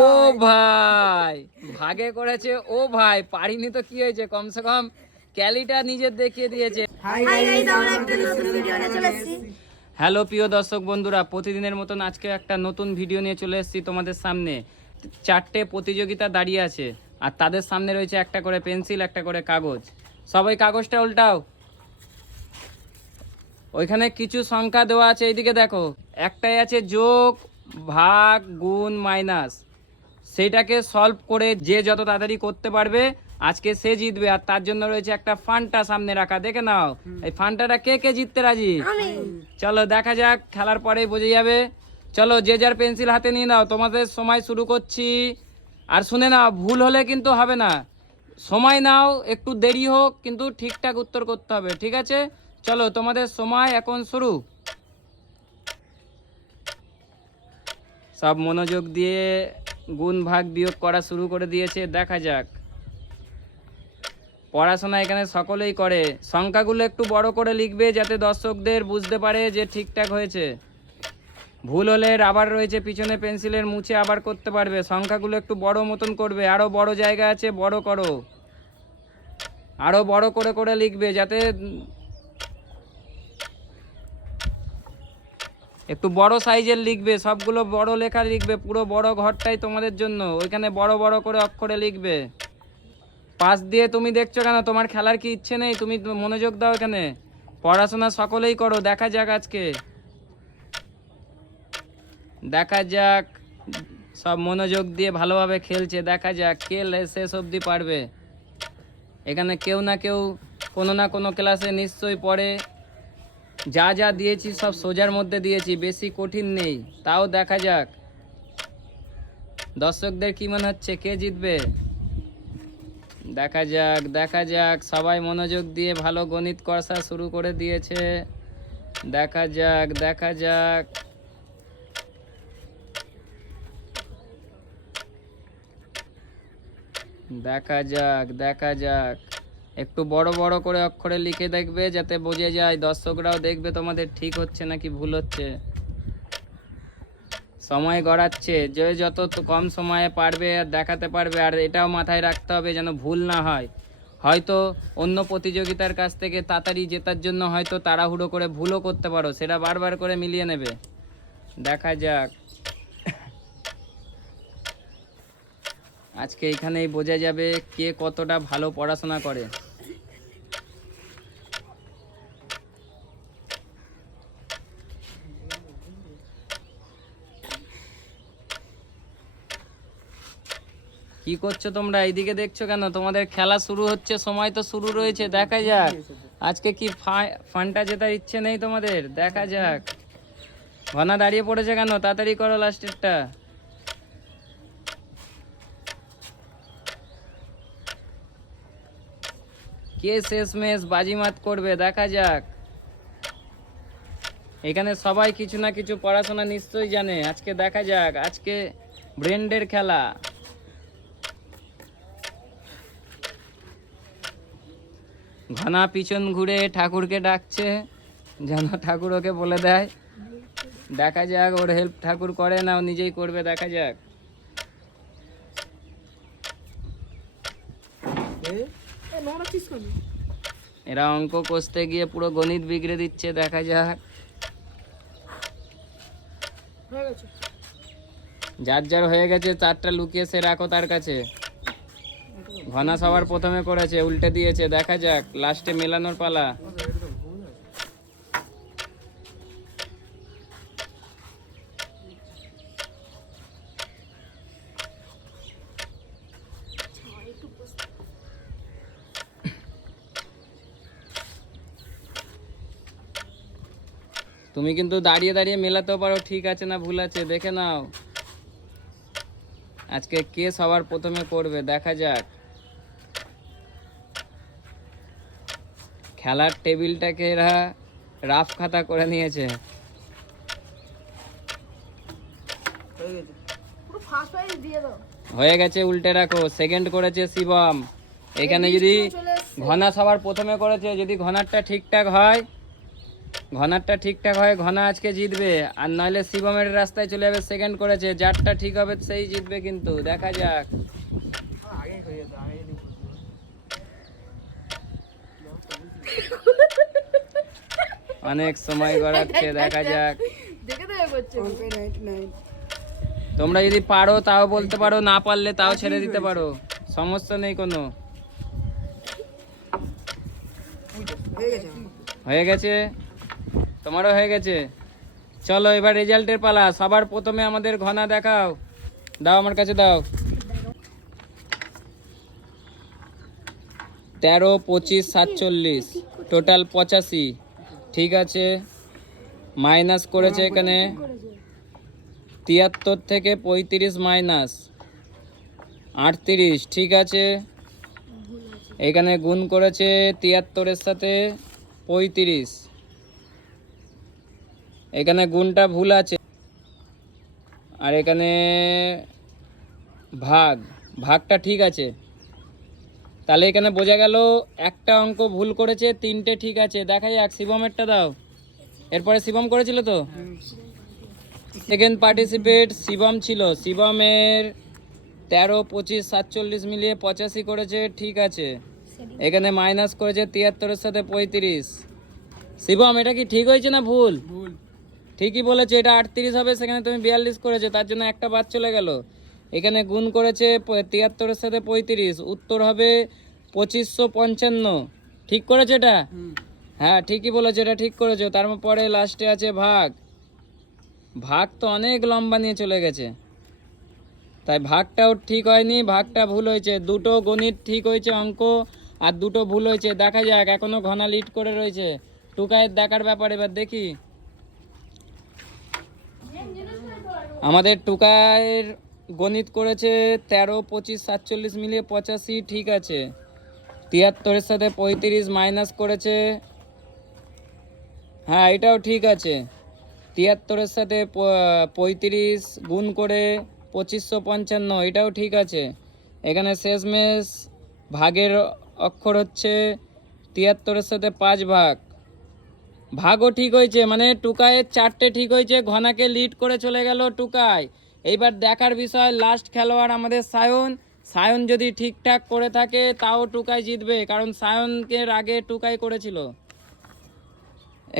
ও ভাই ভাগে করেছে, ও ভাই পারিনি তো কি হয়েছে, কমসে কম ক্যালিটা নিজের দেখিয়ে দিয়েছে। হ্যালো প্রিয় দর্শক বন্ধুরা, প্রতিদিনের মতন আজকে একটা নতুন ভিডিও নিয়ে চলে এসেছি তোমাদের সামনে। 4টে প্রতিযোগিতা দাঁড়িয়ে আছে আর তাদের সামনে রয়েছে একটা করে পেন্সিল, একটা করে কাগজ। সবাই কাগজটা উল্টাও। ওইখানে কিছু সংখ্যা দেওয়া আছে, এইদিকে দেখো। একটাই আছে যোগ, ভাগ, গুণ, মাইনাস। সেইটাকে সলভ করে যে যত তাড়াতাড়ি করতে পারবে আজকে সে জিতবে। আর তার জন্য রয়েছে একটা ফান্টা সামনে রাখা, দেখে নাও। এই ফান্টাটা কে কে জিততে রাজি? চলো দেখা যাক, খেলার পরেই বোঝা যাবে। চলো যে যার পেন্সিল হাতে নিয়ে নাও, তোমাদের সময় শুরু করছি। আর শুনে নাও, ভুল হলে কিন্তু হবে না। সময় নাও, একটু দেরি হোক কিন্তু ঠিকঠাক উত্তর করতে হবে, ঠিক আছে? চলো তোমাদের সময় এখন শুরু। সব মনোযোগ দিয়ে গুণ ভাগ বিয়োগ করা শুরু করে দিয়েছে, দেখা যাক। পড়াশোনা এখানে সকলেই করে। সংখ্যাগুলো একটু বড় করে লিখবে যাতে দর্শকদের বুঝতে পারে যে ঠিকঠাক হয়েছে। ভুল হলে রাবার রয়েছে পিছনে পেন্সিলের, মুছে আবার করতে পারবে। সংখ্যাগুলো একটু বড় মতন করবে, আরও বড় জায়গা আছে, বড় করো। আরও বড় করে করে লিখবে যাতে একটু বড় সাইজের লিখবে, সবগুলো বড় লেখা লিখবে। পুরো বড় ঘরটাই তোমাদের জন্য, ওইখানে বড় বড় করে অক্ষরে লিখবে। পাশ দিয়ে তুমি দেখছো কেন? তোমার খেলার কি ইচ্ছে নেই? তুমি মনোযোগ দাও এখানে, পড়াশোনা সকলেই করো। দেখা যাক আজকে, দেখা যাক। সব মনোযোগ দিয়ে ভালোভাবে খেলছে, দেখা যাক কে শেষ অবধি পারবে। এখানে কেউ না কেউ কোনো না কোনো ক্লাসে নিশ্চয়ই পড়ে। যা যা দিয়েছি সব সোজার মধ্যে দিয়েছি, বেশি কঠিন নেই। তাও দেখা যাক দর্শকদের কি মনে হচ্ছে, কে জিতবে। দেখা যাক, দেখা যাক। সবাই মনোযোগ দিয়ে ভালো গণিত কষা শুরু করে দিয়েছে। দেখা যাক, দেখা যাক। দেখা যাক, দেখা যাক। একটু বড় বড় করে অক্ষরে লিখে দেখবে যাতে বোঝা যায়, দর্শকরাও দেখবে তোমাদের ঠিক হচ্ছে নাকি ভুল হচ্ছে। সময় গড়াচ্ছে, যে যত কম সময়ে পারবে আর দেখাতে পারবে। আর এটাও মাথায় রাখতে হবে যেন ভুল না হয়। হয়তো অন্য প্রতিযোগিতার কাছ থেকে তাড়াতাড়ি জেতার জন্য হয়তো তাড়াহুড়ো করে ভুলও করতে পারো, সেটা বারবার করে মিলিয়ে নেবে। দেখা যাক, আজকে এখানেই বোঝা যাবে কে কতটা ভালো পড়াশোনা করে। কি করছো তোমরা? এইদিকে দেখছো কেন? তোমাদের খেলা শুরু হচ্ছে, সময় তো শুরু রয়েছে। দেখা যাক আজকে কি ফান্ডটা জেতার ইচ্ছে নেই তোমাদের? দেখা যাক। ঘনা দাঁড়িয়ে পড়েছে কেন? তাড়াতাড়ি করো লাস্টেরটা। কে শেষমেশ বাজিমাত করবে, দেখা যাক। এখানে সবাই কিছু না কিছু পড়াশোনা নিশ্চয়ই জানে। আজকে দেখা যাক, আজকে ব্রেন্ডের খেলা। ঘনা পিছন ঘুরে ঠাকুরকে ডাকছে যেন ঠাকুর ওকে বলে দেয়। দেখা যাক ওর হেল্প ঠাকুর করে না ও নিজেই করবে, দেখা যাক। এরা অঙ্ক কষতে গিয়ে পুরো গণিত বিগড়ে দিচ্ছে, দেখা যাক। যার যার হয়ে গেছে 4টা লুকিয়ে সে রাখো তার কাছে। ঘনা সবার প্রথমে করেছে, উল্টে দিয়েছে, দেখা যাক লাস্টে মেলানোর পালা। তুমি কিন্তু দাঁড়িয়ে দাঁড়িয়ে মেলাতেও পারো, ঠিক আছে না ভুল আছে দেখে নাও। আজকে কে সবার প্রথমে করবে, দেখা যাক। খেলার টেবিলটাকে এরা রাফ খাতা করে নিয়েছে। হয়ে গেছে, উল্টে রাখো। সেকেন্ড করেছে শিবম। এখানে যদি ঘনা সবার প্রথমে করেছে, যদি ঘনারটা ঠিকঠাক হয় ঘনারটা ঠিকঠাক হয়, ঘনা আজকে জিতবে, আর নইলে শিবমের রাস্তায় চলে যাবে, সেকেন্ড করেছে। যারটা ঠিক হবে সেই জিতবে, কিন্তু দেখা যাক। অনেক সময় গড়াচ্ছে, দেখা যাক। তোমরা যদি পারো তাও বলতে পারো, না পারলে তাও ছেড়ে দিতে পারো, সমস্যা নেই কোনো। হয়ে গেছে, তোমারও হয়ে গেছে। চলো এবার রেজাল্টের পালা। সবার প্রথমে আমাদের ঘনা দেখাও, দাও আমার কাছে দাও। 13, 25, 47, টোটাল 85। ঠিক আছে, মাইনাস করেছে এখানে 73 থেকে 35 মাইনাস 38। ঠিক আছে, এখানে গুণ করেছে 73-এর সাথে 35। এখানে গুণটা ভুল আছে, আর এখানে ভাগটা ঠিক আছে। তাহলে এখানে বোঝা গেল একটা অঙ্ক ভুল করেছে, 3টে ঠিক আছে। দেখা যাক, শিবমেরটা দাও। এরপরে শিবম করেছিল তো, সেকেন্ড পার্টিসিপেট শিবম ছিল। শিবমের 13, 25, 47 মিলিয়ে 85 করেছে, ঠিক আছে। এখানে মাইনাস করেছে 73-এর সাথে 35। শিবম, এটা কি ঠিক হয়েছে না ভুল? ঠিকই বলেছে, এটা 38 হবে, সেখানে তুমি 42 করেছে, তার জন্য একটা বাদ চলে গেল। এখানে গুণ করেছে 73-এর সাথে 35, উত্তর হবে 2555। ঠিক করেছে এটা? হ্যাঁ ঠিকই বলেছে, এটা ঠিক করেছো। তারপরে লাস্টে আছে ভাগ তো অনেক লম্বা নিয়ে চলে গেছে, তাই ভাগটাও ঠিক হয়নি, ভাগটা ভুল হয়েছে। দুটো গণিত ঠিক হয়েছে অঙ্ক, আর দুটো ভুল হয়েছে। দেখা যাক, এখনো ঘনা লিড করে রয়েছে। টুকাইয়ের দেখার ব্যাপার, এবার দেখি। আমাদের টুকাইয়ের গণিত করেছে 13, 25, 47 মিলিয়ে 85, ঠিক আছে। 73-এর সাথে 35 মাইনাস করেছে, হ্যাঁ এটাও ঠিক আছে। 73-এর সাথে 35 গুণ করে 2555, এটাও ঠিক আছে। এখানে শেষমেশ ভাগের অক্ষর হচ্ছে 73-এর সাথে 5 ভাগও ঠিক হয়েছে, মানে টুকাইয়ের 4টে ঠিক হয়েছে। ঘনাকে লিড করে চলে গেল টুকাই। এইবার দেখার বিষয়, লাস্ট খেলোয়াড় আমাদের সায়ন যদি ঠিকঠাক করে থাকে তাও টুকাই জিতবে, কারণ সায়নকে আগে টুকাই করেছিল।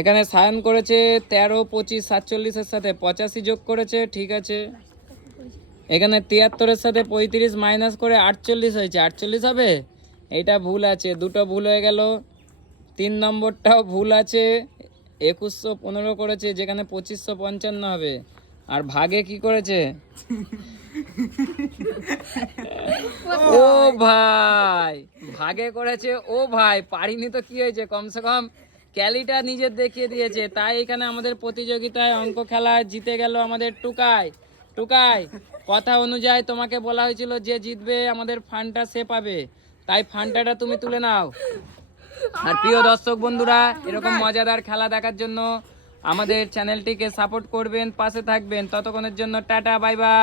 এখানে সায়ন করেছে 13, 25, 47-এর সাথে 85 যোগ করেছে, ঠিক আছে। এখানে 73-এর সাথে 35 মাইনাস করে 48 হয়েছে, 48 হবে, এটা ভুল আছে, দুটো ভুল হয়ে গেল। 3 নম্বরটাও ভুল আছে, 2115 করেছে, যেখানে 2555 হবে। আর ভাগে কি করেছে? ও ভাই, ভাগে করেছে। ও ভাই, পারিনি তো কি হয়েছে, কমসে কম ক্যালিটা নিজের দেখিয়ে দিয়েছে। তাই এখানে আমাদের প্রতিযোগিতায় অঙ্ক খেলায় জিতে গেল আমাদের টুকাই। কথা অনুযায়ী তোমাকে বলা হয়েছিল যে জিতবে আমাদের ফান্ডটা সে পাবে, তাই ফান্ডটা তুমি তুলে নাও। আর প্রিয় দর্শক বন্ধুরা, এরকম মজাদার খেলা দেখার জন্য আমাদের চ্যানেলটিকে সাপোর্ট করবেন, পাশে থাকবেন। ততক্ষণের জন্য টাটা, বাই বাই।